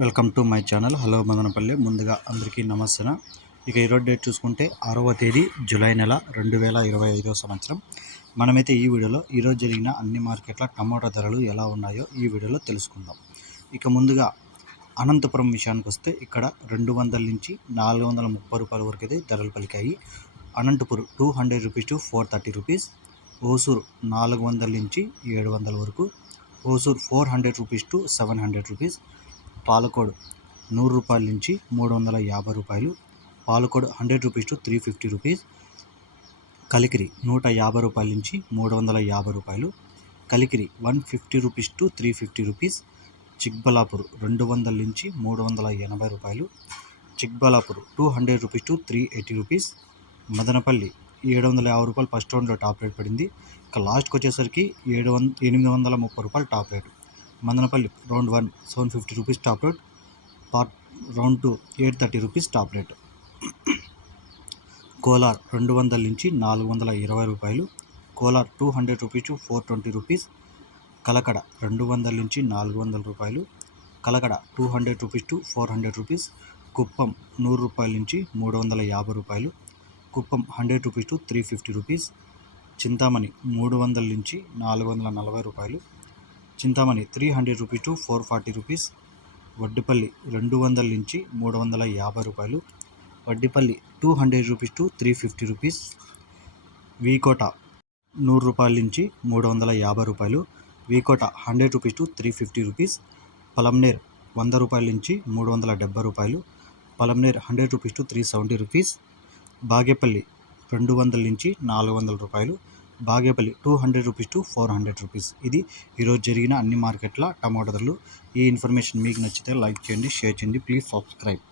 Welcome to my channel. Hello Madanapalli. ముందుగా అందరికీ నమస్తే ఇక ఈరోజు డేట్ చూసుకుంటే ఆరవ తేదీ జూలై నెల రెండు వేల ఇరవై ఐదవ సంవత్సరం. మనమైతే ఈ వీడియోలో ఈరోజు జరిగిన అన్ని మార్కెట్ల టమాటా ధరలు ఎలా ఉన్నాయో ఈ వీడియోలో తెలుసుకుందాం. ఇక ముందుగా అనంతపురం విషయానికి వస్తే ఇక్కడ రెండు వందల నుంచి నాలుగు వందల ముప్పై రూపాయల వరకు అయితే ధరలు పలికాయి. Anantapuram two hundred rupees to four thirty rupees. Hosur నాలుగు వందల నుంచి ఏడు వందల వరకు. Hosur four hundred rupees to seven hundred rupees. Palakodu నూరు రూపాయల నుంచి మూడు వందల యాభై రూపాయలు Palakodu hundred rupees to three fifty rupees Kalikiri నూట యాభై రూపాయల నుంచి మూడు వందల యాభై రూపాయలు Kalikiri one fifty rupees to three fifty rupees Chikballapur రెండు వందల నుంచి మూడు వందల ఎనభై రూపాయలు Chikballapur two hundred rupees to three eighty rupees Madanapalli ఏడు వందల యాభై రూపాయలు ఫస్ట్ రౌండ్లో టాప్ రేట్ పడింది. ఇక లాస్ట్కి వచ్చేసరికి ఏడు వంద ఎనిమిది వందల ముప్పై రూపాయలు top rate. Madanapalli round one seven fifty rupees top rate. Part round two eight thirty rupees top rate. Kolar రెండు వందల నుంచి నాలుగు వందల ఇరవై రూపాయలు. Kolar two hundred rupees to four twenty rupees. Kalakada రెండు వందల నుంచి నాలుగు వందల రూపాయలు. Kalakada two hundred rupees to four hundred rupees. Kuppam నూరు రూపాయల నుంచి మూడు వందల యాభై రూపాయలు. Kuppam hundred rupees to three fifty rupees. Chintamani మూడు వందల నుంచి నాలుగు వందల నలభై రూపాయలు. Chintamani three hundred rupees to four forty rupees. Vaddipalli రెండు వందల నుంచి మూడు వందల యాభై రూపాయలు. Vaddipalli two hundred rupees to three fifty rupees. V Kota నూరు రూపాయల నుంచి మూడు వందల యాభై రూపాయలు. V Kota hundred rupees to three fifty rupees. Palamaner వంద రూపాయల నుంచి మూడు వందల డెబ్బై రూపాయలు. Palamaner hundred rupees to three seventy rupees. Bagepalli రెండు వందల నుంచి నాలుగు వందల రూపాయలు. Bagepalli two hundred rupees to four hundred rupees. ఇది ఈరోజు జరిగిన అన్ని మార్కెట్ల టమాటా ధరలు ఈ ఇన్ఫర్మేషన్ మీకు నచ్చితే లైక్ చేయండి షేర్ చేయండి. Please subscribe.